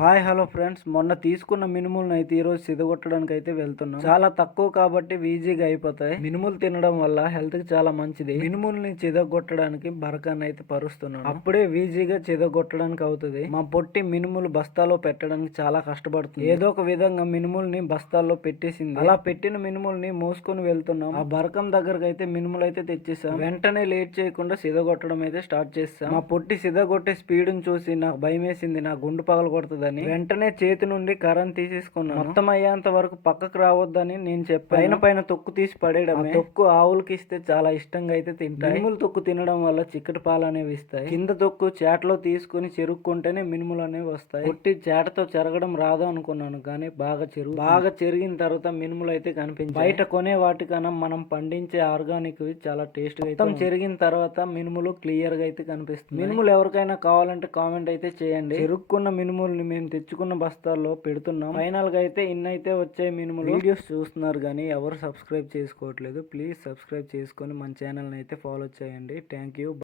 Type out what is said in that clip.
Hi hello friends, మొన్న తీసుకున్న మినుములను అయితే ఈరోజు సిదగొట్టడానికి అయితే వెళ్తున్నాం. చాలా తక్కువ కాబట్టి ఈజీగా అయిపోతాయి. మినుములు తినడం వల్ల హెల్త్ కి చాలా మంచిది. మినుముల్ని చిదగొట్టడానికి బరకాన్ని అయితే పరుస్తున్నాను. అప్పుడే ఈజీగా చిదగొట్టడానికి అవుతుంది. మా పొట్టి మినుములు బస్తాలో పెట్టడానికి చాలా కష్టపడుతుంది. ఏదో ఒక విధంగా మినుముల్ని బస్తాల్లో పెట్టేసింది. అలా పెట్టిన మినుముల్ని మోసుకొని వెళ్తున్నాం. ఆ బరకం దగ్గరకు అయితే మినుములు అయితే తెచ్చేసాం. వెంటనే లేట్ చేయకుండా సిదగొట్టడం అయితే స్టార్ట్ చేస్తాం. మా పొట్టి సిదగొట్టే స్పీడ్ చూసి నాకు భయం వేసింది. నా గుండు పగలు కొడుతుందని వెంటనే చేతి నుండి కర్రను తీసేసుకున్నాను. మొత్తం అయ్యేంత వరకు పక్కకు రావద్దని నేను చెప్పాను. పైన తొక్కు తీసి పడేయడమే. తొక్కు ఆవులకి ఇస్తే చాలా ఇష్టంగా అయితే తింటాయి. మినుములు తొక్కు తినడం వల్ల చిక్కటి పాలు అనేవి ఇస్తాయి. కింద తొక్కు చేటలో తీసుకుని చెరుక్కుంటేనే మినుములు అనేవి వస్తాయి. కొట్టి చేటతో చెరగడం రాదు అనుకున్నాను, కానీ బాగా చెరిగిన తర్వాత మినుములు అయితే కనిపించాయి. బయట కొనే వాటికన్నా మనం పండించే ఆర్గానిక్ చాలా టేస్ట్ గా మొత్తం చెరిగిన తర్వాత మినుములు క్లియర్ గా అయితే కనిపిస్తుంది. మినుములు ఎవరికైనా కావాలంటే కామెంట్ అయితే చేయండి. చెరుక్కున్న మినుముల్ని మేము తెచ్చుకున్న బస్తాల్లో పెడుతున్నాం. ఫైనల్ గా అయితే ఇన్నైతే వచ్చాయి మినుములు. వీడియోస్ చూస్తున్నారు కానీ ఎవరు సబ్స్క్రైబ్ చేసుకోవట్లేదు. ప్లీజ్ సబ్స్క్రైబ్ చేసుకొని మన ఛానల్ అయితే ఫాలో చేయండి. Thank you.